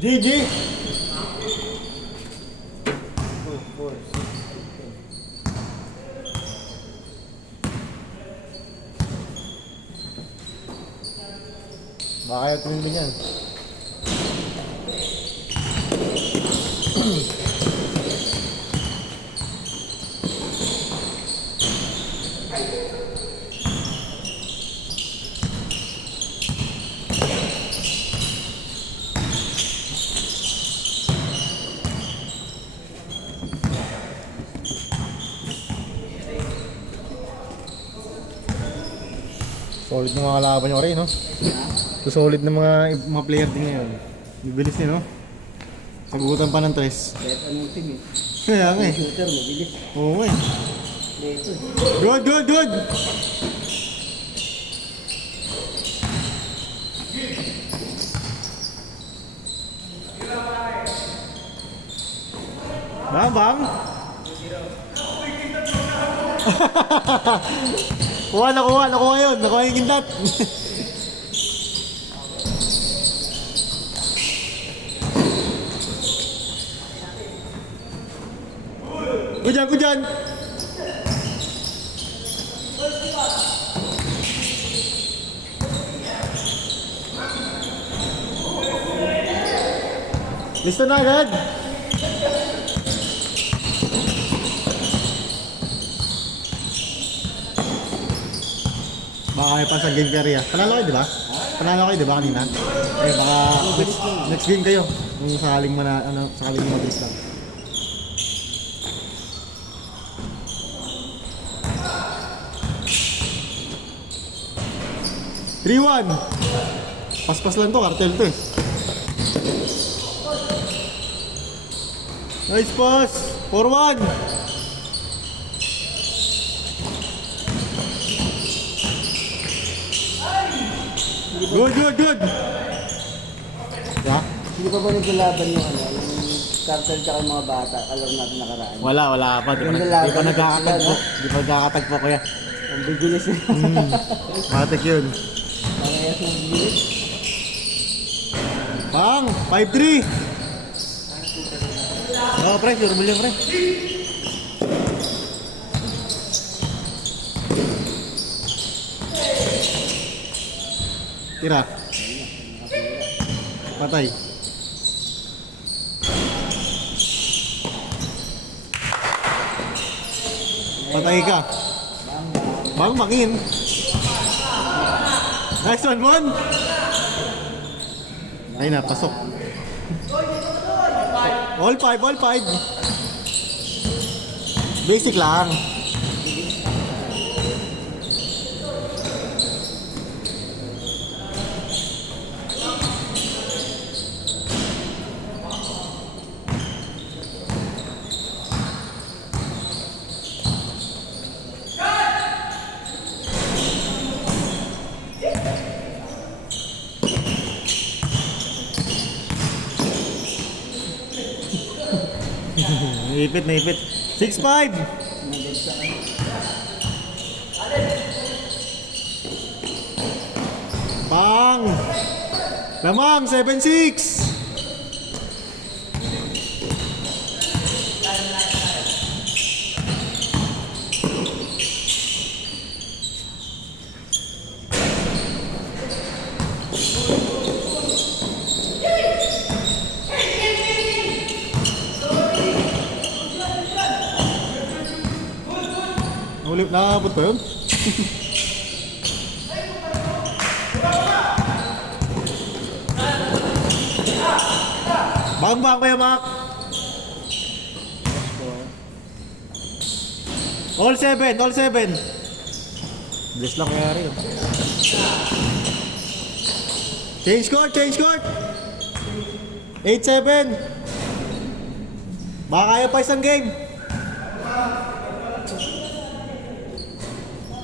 GG! 4, 6, 10. Baka kayo tumingin yan. Solid ng mga kalaban nyo rin, no? So solid ng mga player din ngayon. Bibilis din, no? Sagutan pa ng 3. Kahit anong team eh. Kaya nga eh. Shooter, mabilis. Oo nga eh. Dito eh. Good, good, good! Bang, bang! Nakuha yun. Nakuha yung kindat. Good dyan. Listo na agad. Baka kayo pa sa game area. Panalo kayo, di ba? Panalo kayo, di ba, kanina? Eh, baka next game kayo. Kung sakaling sakaling mabilis lang. Three-one. Pas-pas lang to, cartel to eh. Nice pass. 4-1. Good. Yeah? Hindi pa ba naglalaban yung yung cartel tsaka yung mga bata? Alam natin nakaraan. Wala pa. Di pa nagkakatagpo kuya. Ang bigilis eh. Matik yun. Parehas ng bigilis. Bang! 5-3. Pre, sure mo pre. Tira. Patay. Patay ka. Bang, bangin. Nice one, Mon. Ay na, pasok. All five. Basic lang. Naipit. 6-5. Bang! Lamang, 7-6. Nakabot pa yun? Bang Kuya Mac. All 7. Bless lang kaya rin. Change court. 8-7. Baka kaya pa isang game.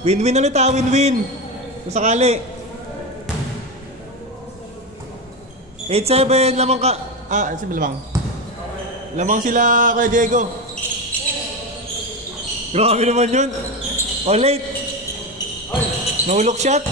Win-win ulit win-win. Kung sakali. 8-7, lamang ka. Sino lamang? Lamang sila kay Diego. Grabe naman yun. Oh, late. No look shot.